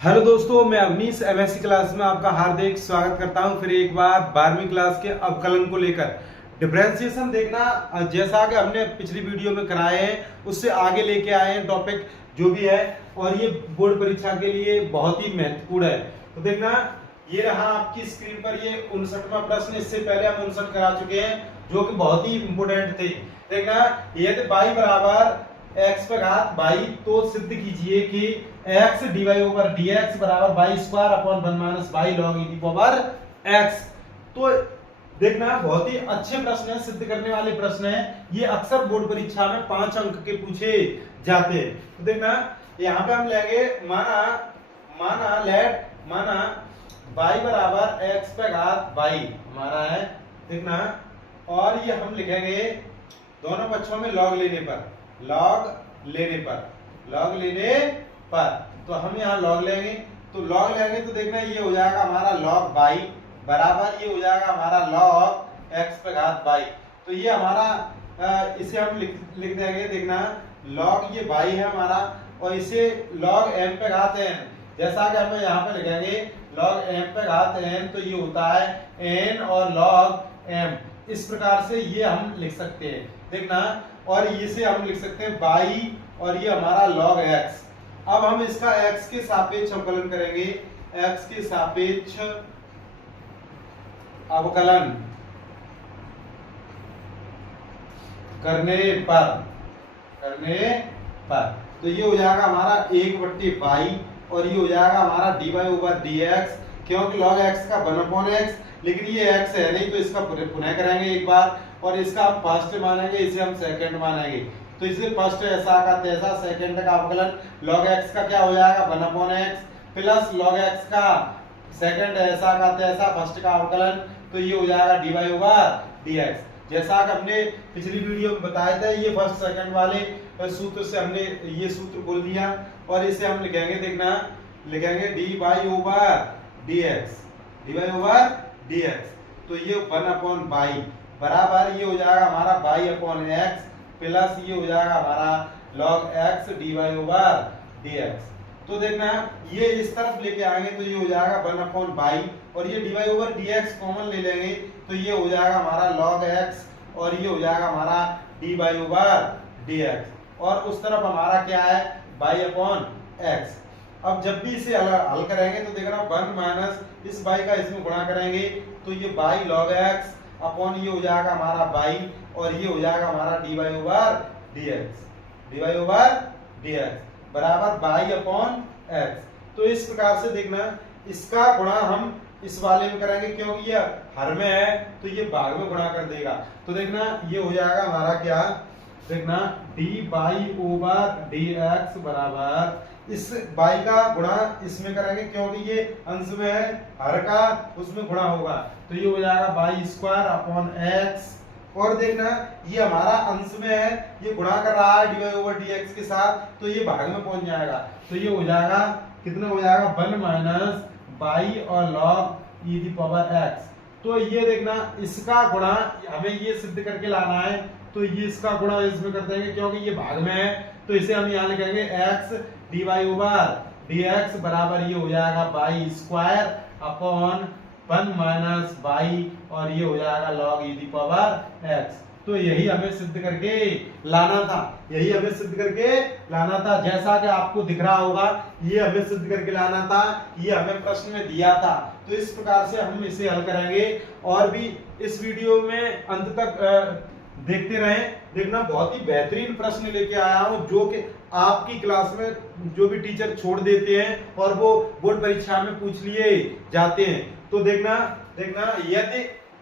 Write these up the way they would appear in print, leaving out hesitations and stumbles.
Hello दोस्तों, मैं Awanish MSc class में आपका हार्दिक स्वागत करता हूं। फिर एक बार 12वीं क्लास के अवकलन को लेकर डिफरेंशिएशन देखना, जैसा कि हमने पिछली वीडियो में कराए हैं उससे आगे लेके आए हैं टॉपिक जो भी है, और ये बोर्ड परीक्षा के लिए बहुत ही महत्वपूर्ण है। तो देखना, ये रहा आपकी स्क्रीन पर ये 59वां प्रश्न। इससे पहले हम 59 करा चुके हैं जो कि बहुत ही इंपोर्टेंट थे। देखना, यदि y बराबर x पर घात बाई, तो सिद्ध कीजिए कि x dy ओवर dx बराबर Y square upon 1 minus Y log E की पावर x। तो देखना, बहुत ही अच्छे प्रश्न है, सिद्ध करने वाले प्रश्न है। ये अक्सर बोर्ड परीक्षा में 5 अंक के पूछे जाते हैं। तो देखना, यहाँ पे हम लेंगे माना y बराबर x पे घात बाई हमारा है। देखना, और ये हम लिखेंगे दोनों पक्षों में लॉग लेने पर तो हम यहाँ लॉग लेंगे। तो देखना, ये हो जाएगा हमारा लॉग बाई बराबर ये हो जाएगा हमारा लॉग x पे घात बाई। तो ये हमारा इसे हम लिख देंगे। देखना, लॉग ये बाई है हमारा, और इसे लॉग m पे घात n, जैसा कि हम यहाँ पे लिखेंगे लॉग m पे घात n, तो ये होता है n और लॉग m। इस प्रकार से ये हम लिख सकते हैं। देखना, और इसे हम लिख सकते हैं बाई, और ये हमारा log x। अब हम इसका x के सापेक्ष अवकलन करेंगे। x के सापेक्ष अवकलन करने पर तो ये हो जाएगा हमारा 1/बाई, और ये हो जाएगा हमारा dy ओवर dx, क्योंकि log x का 1/x, लेकिन ये x है नहीं, तो इसका पुनः करेंगे एक बार, और इसका हम फर्स्ट मानेंगे, इसे हम सेकंड मानेंगे। तो इसे फर्स्ट ऐसा का तैसा, सेकंड का अवकलन log x का क्या हो जाएगा 1/x प्लस log x का सेकंड ऐसा का तैसा फर्स्ट का अवकलन, तो ये हो जाएगा dy ओवर dx। जैसा कि हमने पिछली वीडियो में बताया था, ये फर्स्ट सेकंड वाले सूत्र से हमने ये सूत्र बोल दिया, और इसे हम लिखेंगे। देखना, लिखेंगे dy ओवर dx। तो ये 1/बाई बराबर ये हो जाएगा हमारा बाई अपॉन x प्लस ये हो जाएगा हमारा log x dy over dx। तो देखना, ये इस तरफ लेके आएंगे तो ये हो जाएगा 1/बाई, और ये dy ओवर dx कॉमन ले लेंगे तो ये हो जाएगा हमारा log x, और ये हो जाएगा हमारा dy ओवर dx, और उस तरफ हमारा क्या है बाई अपॉन x। अब जब भी इसे हल करेंगे तो देखना 1 माइनस इस बाई का इसमें गुणा करेंगे, तो ये बाई log x अपॉन ये हो जाएगा हमारा बाई, और ये हो जाएगा हमारा dy ओवर dx बराबर बाई अपॉन x। तो इस प्रकार से देखना, इसका गुणा हम इस वाले में करेंगे, क्योंकि ये हर में है तो ये भाग में गुणा कर देगा। तो देखना, ये हो जाएगा हमारा क्या, देखना dy ओवर dx बराबर इस बाई का गुणा इसमें करेंगे, क्योंकि ये अंश में है, हर का उसमें गुणा होगा, तो ये हो जाएगा बाई स्क्वायर अपॉन x। और देखना, ये हमारा अंश में है, ये गुणा कर रहा है dy ओवर dx के साथ, तो ये भाग में पहुंच जाएगा। तो ये हो जाएगा कितना हो जाएगा 1 माइनस बाई और log e की पावर x। तो ये देखना, इसका गुणा हमें ये सिद्ध करके लाना है, तो ये इसका गुणा इसमें कर देंगे, क्योंकि ये भाग में है, तो इसे हम यहाँ लिखेंगे x dy ओवर dx बराबर ये हो जाएगा by square upon 1 minus by, और ये हो जाएगा log e की पावर x। तो यही हमें सिद्ध करके लाना था, जैसा कि आपको दिख रहा होगा, ये हमें सिद्ध करके लाना था, ये हमें प्रश्न में दिया था। तो इस प्रकार से हम इसे हल करेंगे, और भी इस वीडियो में अंत तक देखते रहें। देखना, बहुत ही बेहतरीन प्रश्न लेके आया हूं, जो कि आपकी क्लास में जो भी टीचर छोड़ देते हैं और वो बोर्ड परीक्षा में पूछ लिए जाते हैं। तो देखना,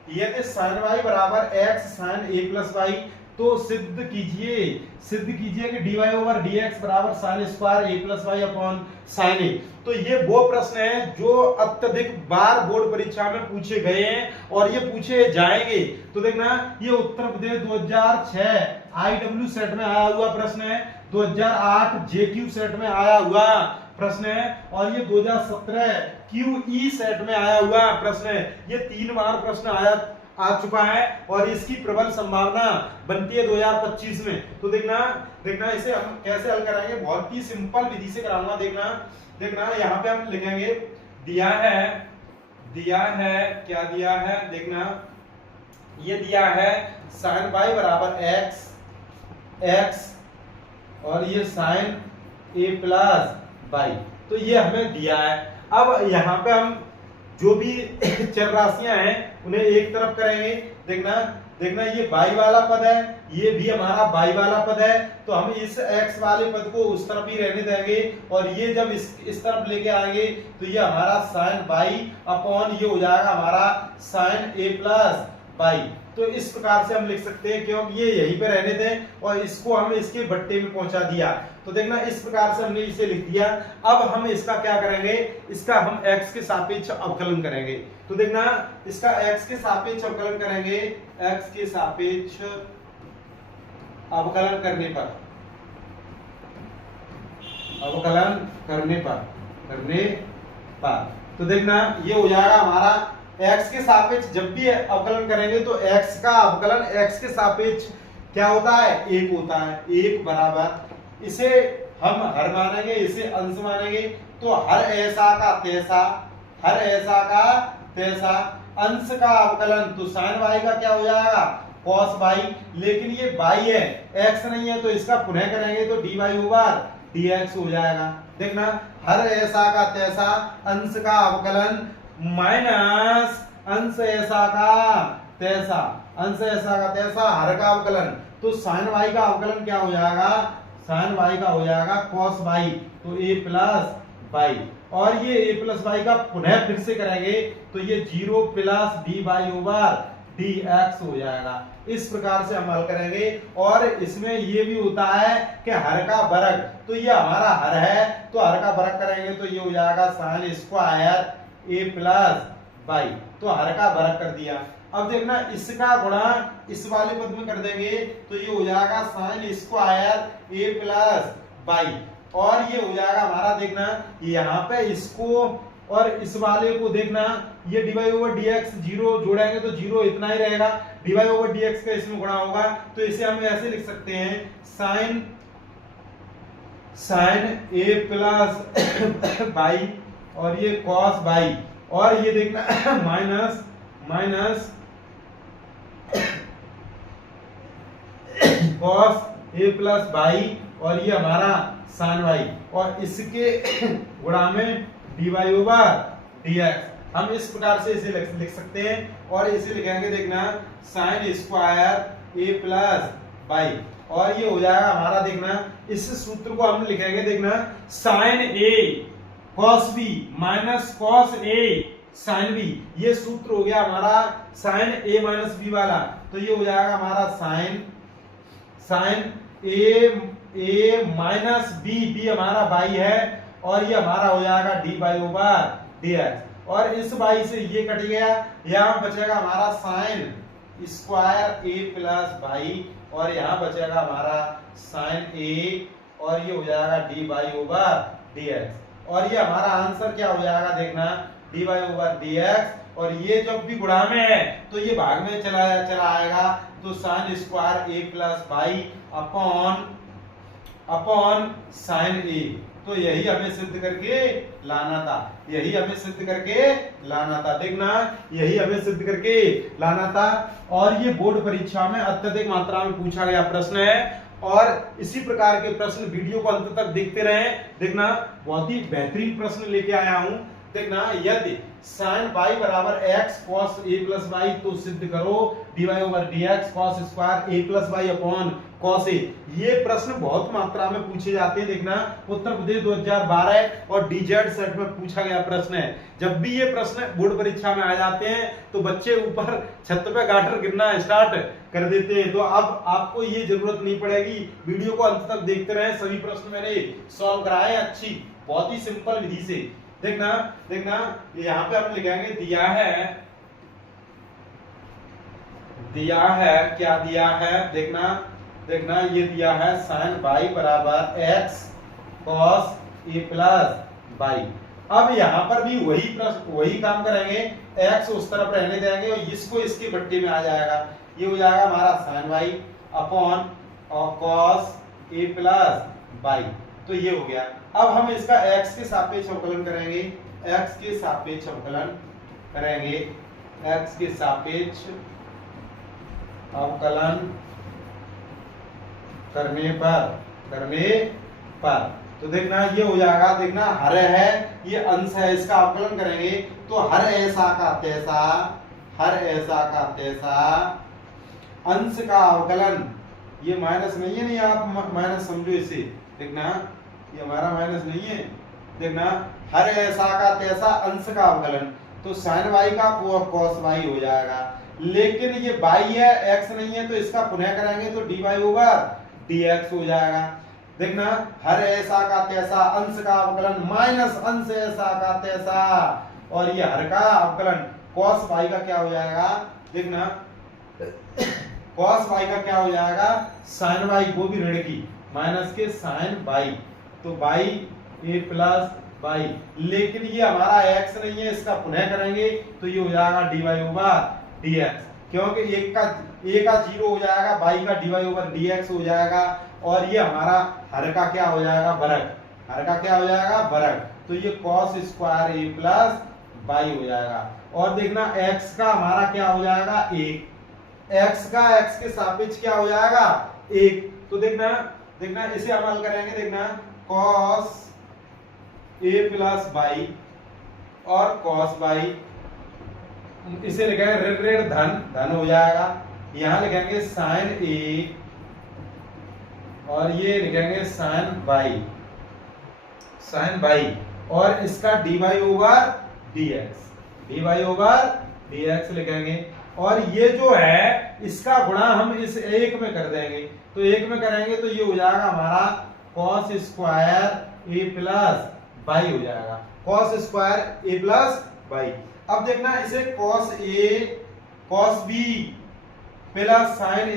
यदि sin y बराबर x sin a plus y, तो सिद्ध कीजिए कि dy ओवर dx बराबर sin square a plus y upon sin a। तो ये वो प्रश्न है जो अत्यधिक बार बोर्ड परीक्षा में पूछे गए हैं और ये पूछे जाएंगे। तो देखना, ये उत्तर प्रदेश 2006 IW सेट में आया हुआ प्रश्न है, 2008 JQ सेट में आया हुआ प्रश्न है, और ये 2017 QE सेट में आया हुआ प्रश्न है। ये 3 बार प्रश्न आ चुका है, और इसकी प्रबल संभावना बनती है 2025 में। तो देखना इसे हम कैसे हल कराएंगे, बहुत ही सिंपल विधि से कराऊंगा। देखना, देखना यहाँ पे हम लिखेंगे दिया है क्या दिया है, देखना ये दिया है sin y बराबर x और ये sin a प्लस y, तो ये हमें दिया है। अब यहाँ पे हम जो भी चर राशियां हैं उन्हें एक तरफ करेंगे। देखना ये y वाला पद है, ये भी हमारा y वाला पद है, तो हम इस x वाले पद को उस तरफ ही रहने देंगे और ये जब इस तरफ लेके आएंगे तो ये हमारा sin y अपॉन ये हो जाएगा हमारा sin a प्लस y। तो इस प्रकार से हम लिख सकते हैं क्योंकि ये यहीं पे रहने थे और इसको हम इसके भट्टे में पहुंचा दिया। तो देखना इस प्रकार से हमने इसे लिख दिया। अब हम इसका क्या करेंगे, इसका हम x के सापेक्ष अवकलन करेंगे। तो देखना इसका x के सापेक्ष अवकलन करेंगे, x के सापेक्ष अवकलन करने पर तो देखना ये हो जाएगा हमारा x के सापेक्ष, जब भी अवकलन करेंगे तो x का अवकलन x के सापेक्ष क्या होता है, 1 होता है। 1 बराबर, इसे हम हर मानेंगे, इसे अंश मानेंगे, तो हर ऐसा का तैसा अंश का अवकलन, तो sin y का क्या हो जाएगा cos y, लेकिन ये y है x नहीं है, तो इसका पुनः करेंगे तो dy ओवर dx हो जाएगा। देखना हर ऐसा का तैसा अंश का अवकलन माइनस अंश ऐसा का तैसा हर का अवकलन, तो sin y का अवकलन क्या हो जाएगा, sin y का हो जाएगा cos y, तो a प्लस y, और ये a प्लस y का पुनः फिर से करेंगे तो ये 0 प्लस dy ओवर dx हो जाएगा। इस प्रकार से हम हल करेंगे। और इसमें ये भी होता है कि हर का वर्ग, तो ये हमारा हर है तो हर का वर्ग करेंगे तो ये हो जाएगा sin square a plus y, तो हर का वर्ग कर दिया। अब देखना इसका गुणा इस वाले पद में कर देंगे तो ये हो जाएगा sin square a plus y, और ये हो जाएगा हमारा, देखना यहाँ पे इसको और इस वाले को देखना ये dy ओवर dx 0 जोड़ेंगे तो 0 इतना ही रहेगा, dy ओवर dx का इसमें गुणा होगा, तो इसे हम ऐसे लिख सकते हैं sin a प्लस y और ये cos y, और ये देखना minus cos a plus y और ये हमारा sin y, और इसके गुणा में dy ओवर dx। हम इस प्रकार से इसे लिख सकते हैं और इसे लिखेंगे, देखना sin square a plus y, और ये हो जाएगा हमारा, देखना इस सूत्र को हम लिखेंगे, देखना sin a cos b minus cos a sin b, ये सूत्र हो गया हमारा sin a माइनस b वाला, तो ये हो जाएगा हमारा sin a माइनस b हमारा y है, और ये हमारा हो जाएगा dy ओवर dx, और इस y से ये कट गया, यहाँ बचेगा हमारा sin square a plus y, और यहाँ बचेगा हमारा sin a, और ये हो जाएगा dy ओवर dx, और ये हमारा आंसर क्या हो जाएगा, देखना dy ओवर dx, और ये जब भी गुणा में है तो ये भाग में चला आएगा, तो sin square a plus y upon sin a, तो यही हमें सिद्ध करके लाना था, देखना यही हमें सिद्ध करके लाना था। और ये बोर्ड परीक्षा में अत्यधिक मात्रा में पूछा गया प्रश्न है, और इसी प्रकार के प्रश्न वीडियो को अंत तक देखते रहें। देखना बहुत ही बेहतरीन प्रश्न लेके आया हूं। देखना यदि sin y बराबर x cos a plus y, तो सिद्ध करो dy over dx cos square a plus y upon cos a। ये प्रश्न बहुत मात्रा में पूछे जाते हैं। देखना उत्तर प्रदेश 2012 और डीजेड सेट में पूछा गया प्रश्न है। जब भी ये प्रश्न बोर्ड परीक्षा में आ जाते हैं तो बच्चे ऊपर छत पे गाटर गिरना स्टार्ट कर देते हैं। तो अब आपको ये जरूरत नहीं पड़ेगी, वीडियो को अंत तक देखते रहें। सभी प्रश्न मैंने सॉल्व कराए अच्छी बहुत ही सिंपल विधि से। देखना यहाँ पे हम लिखेंगे दिया है क्या दिया है, देखना ये दिया है sin y बराबर x cos a plus y। अब यहाँ पर भी वही काम करेंगे, x उस तरफ रहने देंगे और इसको इसके बट्टे में आ जाएगा। ये हो जाएगा हमारा sin y upon cos a plus y। तो ये हो गया। अब हम इसका x के सापेक्ष अवकलन करेंगे, x के सापेक्ष अवकलन करेंगे, x के सापेक्ष अवकलन करने पर तो देखना ये हो जाएगा, देखना हर है ये अंश है, इसका अवकलन करेंगे तो हर ऐसा का तैसा अंश का अवकलन, ये माइनस नहीं है, नहीं आप माइनस समझो इसे, देखना ये हमारा माइनस नहीं है, देखना हर ऐसा का तैसा अंश का अवकलन तो sin y का cos y हो जाएगा, लेकिन ये y है x नहीं है तो इसका पुनः करेंगे तो dy ओवर dx हो जाएगा। देखना हर ऐसा का तैसा अंश का अवकलन माइनस अंश ऐसा का तैसा, और ये हर का अवकलन cos y का क्या हो जाएगा, देखना cos y का क्या हो जाएगा sin y, वो भी ऋण की माइनस के sin y, तो y a प्लस y, लेकिन ये हमारा x नहीं है, इसका पुनः करेंगे तो ये हो जाएगा dy ओवर dx, क्योंकि एक का जीरो हो जाएगा, y का dy ओवर dx हो जाएगा, और ये हमारा हर का क्या हो जाएगा वर्ग, हर का क्या हो जाएगा वर्ग, तो ये cos square a plus y हो जाएगा। और देखना x का हमारा क्या हो जाएगा 1, x का x के सापेक्ष क्या हो जाएगा 1, तो देखना इसे अमल करेंगे, देखना cos a प्लस y और cos y, इसे लिखेंगे ऋण धन हो जाएगा, यहाँ लिखेंगे sin a और ये लिखेंगे sin y और इसका dy ओवर dx लिखेंगे, और ये जो है इसका गुणा हम इस एक में कर देंगे, तो एक में करेंगे तो ये हो जाएगा हमारा cos square a plus y हो जाएगा, cos square a plus y। अब देखना इसे cos a cos b plus sin a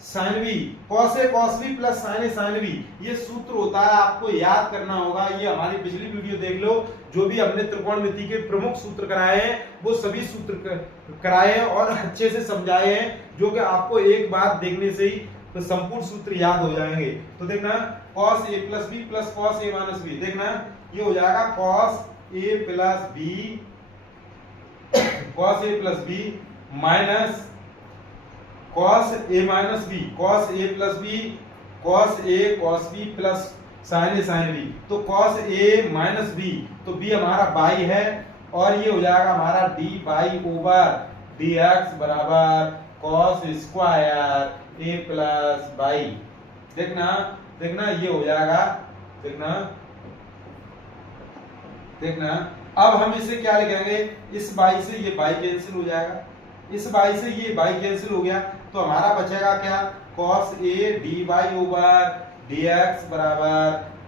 sin b, cos a cos b plus sin a sin b, ये सूत्र होता है, आपको याद करना होगा, ये हमारी पिछली वीडियो देख लो, जो भी हमने त्रिकोणमिति के प्रमुख सूत्र कराए हैं वो सभी सूत्र कराए हैं और अच्छे से समझाए हैं, जो कि आपको एक बार देखने से ही तो संपूर्ण सूत्र याद हो जाएंगे। तो देखना cos a plus b plus cos a minus b, देखना ये हो जाएगा cos a plus b minus cos a minus b, cos a plus b cos a cos b plus sin a sin b, तो cos a minus b, तो b हमारा y है, और ये हो जाएगा हमारा dy ओवर dx बराबर cos square a plus y। देखना ये हो जाएगा, देखना अब हम इसे क्या लिखेंगे, इस y से ये y कैंसिल हो जाएगा, इस y से ये y कैंसिल हो गया, तो हमारा बचेगा क्या cos a dy over dx बराबर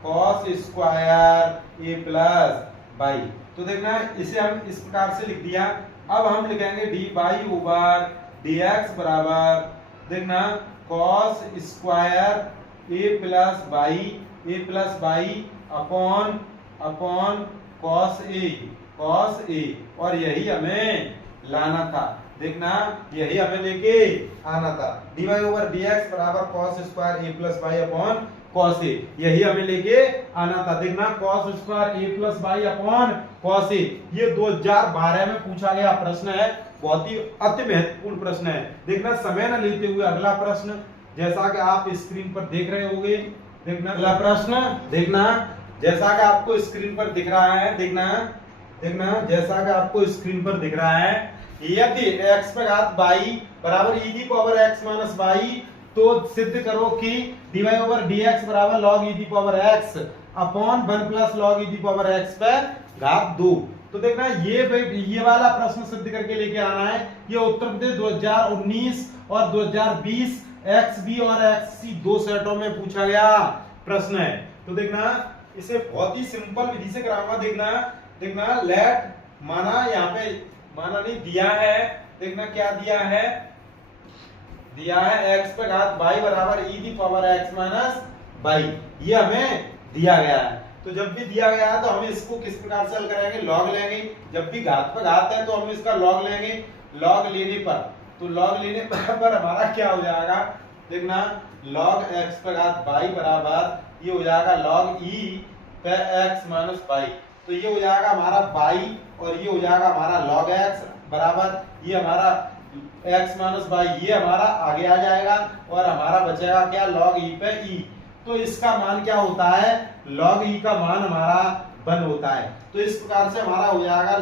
cos square a plus y। तो देखना इसे हम इस प्रकार से लिख दिया, अब हम लिखेंगे dy ओवर dx बराबर, देखना cos square a plus y upon cos a, और यही हमें लाना था, देखना यही हमें लेके आना था, dy ओवर dx बराबर cos square a plus y upon cos a, यही हमें लेके आना था। देखना cos square a plus y upon cos a, ये 2012 में पूछा गया प्रश्न है, बहुत ही अति महत्वपूर्ण प्रश्न है। देखना समय न लेते हुए अगला प्रश्न, जैसा कि आप स्क्रीन पर देख रहे होंगे, देखना अगला प्रश्न, देखना जैसा कि आपको स्क्रीन पर दिख रहा है, देखना जैसा कि आपको स्क्रीन पर दिख रहा है, यदि x पर घात y बराबर e की पावर x माइनस y, तो सिद्ध करो कि dy ओवर dx बराबर log e की power x upon 1 plus log e की पावर x पर घात 2। तो देखना ये वाला प्रश्न सिद्ध करके लेके आना है, ये उत्तर प्रदेश 2019 और 2020 XB और XC दो सेटों में पूछा गया प्रश्न है। तो देखना इसे बहुत ही सिंपल विधि से कराऊंगा, देखना लेट माना, यहाँ पे माना नहीं दिया है, देखना क्या दिया है x पर घात y बराबर e की पावर x माइनस y, ये हमें दिया गया है। तो जब भी दिया गया है तो हम इसको किस प्रकार से हल करेंगे, लॉग लेंगे, जब भी घात पर घात है तो हम इसका लॉग लेंगे, लॉग लेने पर हमारा क्या हो जाएगा, देखना log x पर घात y बराबर ये हो जाएगा log e पे x माइनस बाई। तो ये हो जाएगा हमारा बाई और ये हो जाएगा हमारा log x बराबर ये हमारा x माइनस बाई, ये हमारा आगे आ जाएगा और हमारा बचेगा क्या log e पे e। तो इसका मान क्या होता है, log e का मान हमारा 1 होता है। तो इस प्रकार से हमारा हो जाएगा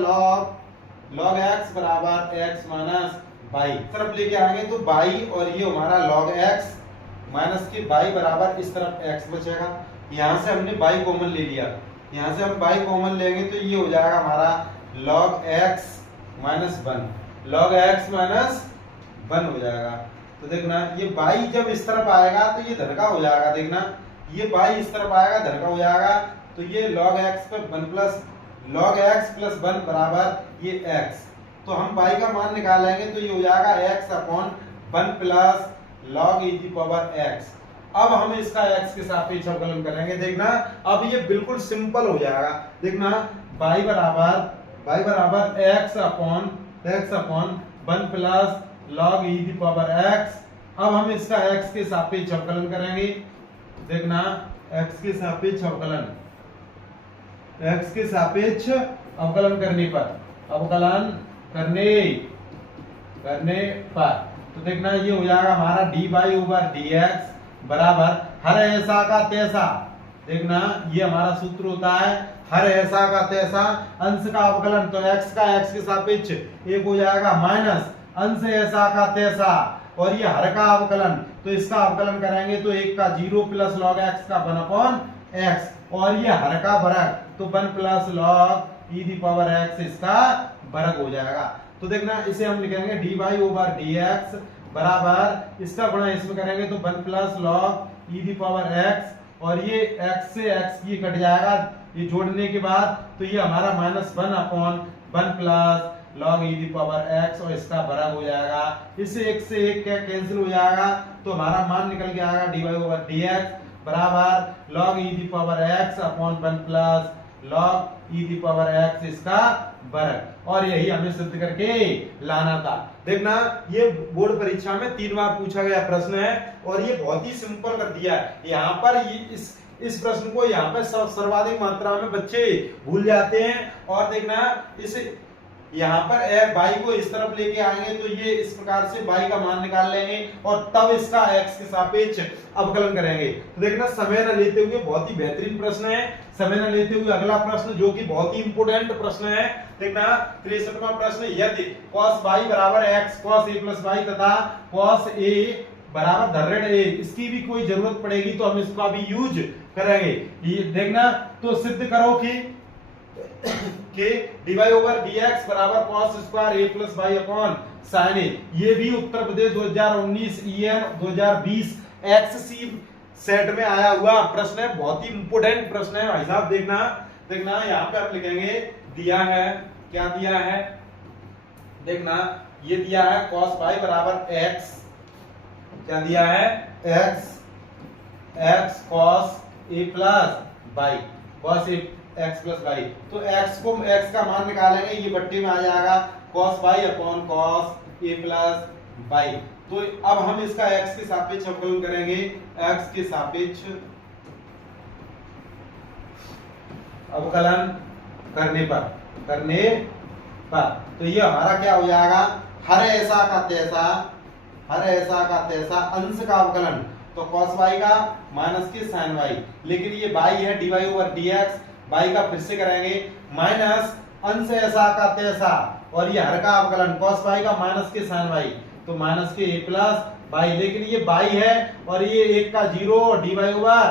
log x बराबर x माइनस बाई। तरफ लेके आएंगे तो बाई और ये हमारा log x माइनस के बाई बराबर इस तरफ x बचेगा। यहाँ से हमने बाई कॉमन ले लिया, यहाँ से हम बाई कॉमन लेंगे तो ये हो जाएगा हमारा log x minus 1, log x minus 1 हो जाएगा। तो देखना ये बाई जब इस तरफ आएगा तो ये धन का हो जाएगा, देखना ये बाई इस तरफ आएगा धन का हो जाएगा। तो ये log x पे 1 प्लस log x प्लस 1 बराबर ये x। तो हम बाई का मान निकालेंगे तो ये हो जाएगा x upon 1 plus log e की पावर x। अब हम इसका x के सापेक्ष अवकलन करेंगे। देखना अब ये बिल्कुल सिंपल हो जाएगा। देखना बाई बराबर x upon 1 plus log e की पावर x। अब हम इसका x के सापेक्ष अवकलन करेंगे। देखना x के सापेक्ष अवकलन, x के सापेक्ष अवकलन करने पर तो देखना ये हो जाएगा हमारा dy ओवर dx बराबर हर ऐसा का तैसा। देखना ये हमारा सूत्र होता है हर ऐसा का तैसा अंश का अवकलन। तो x का x के सापेक्ष एक हो जाएगा माइनस अंश ऐसा का तैसा और ये हर का अवकलन। तो इसका अवकलन करेंगे तो 1 का 0 प्लस log x का 1 अपॉन x और ये हर का वर्ग तो 1 plus log e the power x इसका वर्ग हो जाएगा। तो देखना इसे हम लिखेंगे dy ओवर dx बराबर इसका गुणा इसमें करेंगे तो 1 plus log e the power x और ये x से x ये कट जाएगा ये जोड़ने के बाद तो ये हमारा minus 1 upon 1 plus log e the power x और इसका वर्ग हो जाएगा। इससे एक से एक क्या कैंसिल हो जाएगा तो हमारा मान निकल के आएगा dy ओवर dx बराबर log e the power x upon 1 plus log e the power x इसका वर्ग। और यही हमें सिद्ध करके लाना था। देखना ये बोर्ड परीक्षा में 3 बार पूछा गया प्रश्न है और ये बहुत ही सिंपल कर दिया है। यहाँ पर इस प्रश्न को यहाँ पे सर्वाधिक मात्रा में बच्चे भूल जाते हैं। और देखना इस यहाँ पर बाई को इस तरफ लेके आएंगे तो ये इस प्रकार से बाई का मान निकाल लेंगे और तब इसका x के सापेक्ष अवकलन करेंगे। तो देखना समय न लेते हुए बहुत ही बेहतरीन प्रश्न है। समय न लेते हुए अगला प्रश्न जो कि बहुत ही इंपोर्टेंट प्रश्न है। देखना 63वां प्रश्न, यदि cos y बराबर x cos a plus y तथा cos a बराबर धन a इसकी भी कोई जरूरत पड़ेगी तो हम इसका भी यूज करेंगे। ये देखना तो सिद्ध करो कि dy ओवर dx बराबर cos square a plus y upon sin a। ये भी Uttar Pradesh 2019 EM 2020 XC set में आया हुआ प्रश्न है। बहुत ही इंपोर्टेंट प्रश्न है भाई साहब। देखना यहाँ पे आप लिखेंगे दिया है, क्या दिया है, देखना ये दिया है cos y बराबर x, क्या दिया है x cos a plus y cos a x plus y। तो x का मान निकालेंगे ये बट्टे में आ जाएगा cos y upon cos a plus y। तो अब हम इसका x के सापेक्ष अवकलन करेंगे। x के सापेक्ष अवकलन करने पर तो ये हमारा क्या हो जाएगा हर ऐसा का तैसा अंश का अवकलन। तो cos y का माइनस के sin y, लेकिन ये y है dy ओवर dx, y का फिर से करेंगे माइनस अंश ऐसा का तैसा और ये हर का अवकलन cos y का माइनस के sin y तो माइनस के a प्लस y, लेकिन ये y है और ये 1 का 0 और dy ओवर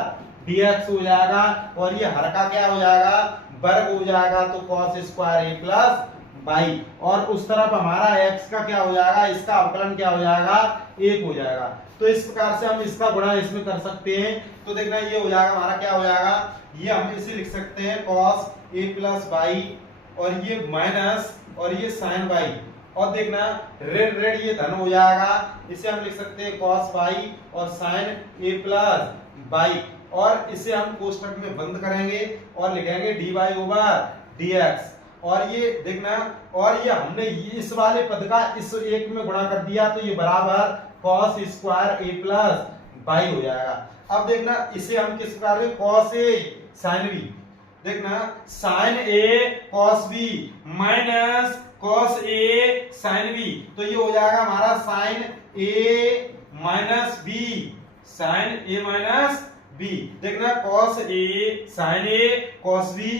dx हो जाएगा और ये हर का क्या हो जाएगा वर्ग हो जाएगा तो cos square a plus y और उस तरफ हमारा x का क्या हो जाएगा इसका अवकलन क्या हो जाएगा 1 हो जाएगा। तो इस प्रकार से हम इसका गुणा इसमें कर सकते हैं। तो देखना ये हो जाएगा हमारा क्या हो जाएगा ये हम इसे लिख सकते हैं cos a प्लस y और ये माइनस और ये sin y और देखना रेड ये धन हो जाएगा, इसे हम लिख सकते हैं cos y और sin a प्लस y और इसे हम कोष्ठक में बंद करेंगे और लिखेंगे dy ओवर dx। और ये देखना और ये हमने इस वाले पद का इस एक में गुणा कर दिया तो ये बराबर cos square a plus y हो जाएगा। अब देखना इसे हम किस प्रकार से cos A sin B, देखना sin A cos B minus cos A sin B, तो ये हो जाएगा हमारा sin A minus B, sin A minus B, देखना cos A sin A cos B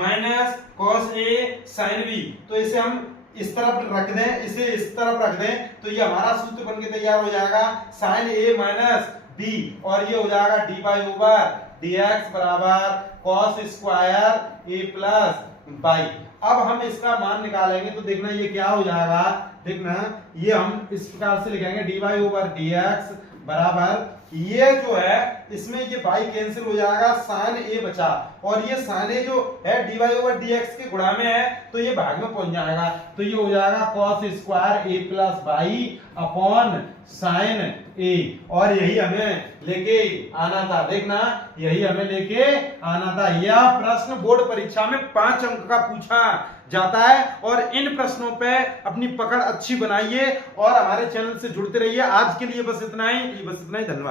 minus cos A sin B, तो इसे हम इस तरफ रख दें, इसे इस तरफ रख दें, तो ये हमारा सूत्र बन के तैयार हो जाएगा sin A माइनस B, और ये हो जाएगा डी बाई ओवर dx बराबर cos square A plus by. अब हम इसका मान निकालेंगे तो देखना ये क्या हो जाएगा, देखना ये हम इस प्रकार से लिखेंगे डी बाई ओवर dx बराबर, ये जो है इसमें ये बाई कैंसिल हो जाएगा, sin A बचा, और ये sin A जो है d y over d x के गुणा में है तो ये भाग में पहुंच जाएगा, तो ये हो जाएगा cos square A plus by upon sin A, और यही हमें लेके आना था, देखना यही हमें लेके आना था। यह प्रश्न बोर्ड परीक्षा में 5 अंक का पूछा जाता है, और इन प्रश्नों पे अपनी पकड़ अच्छी बनाइए और हमारे चैनल से जुड़ते रहिए। आज के लिए बस इतना ही, धन्यवाद।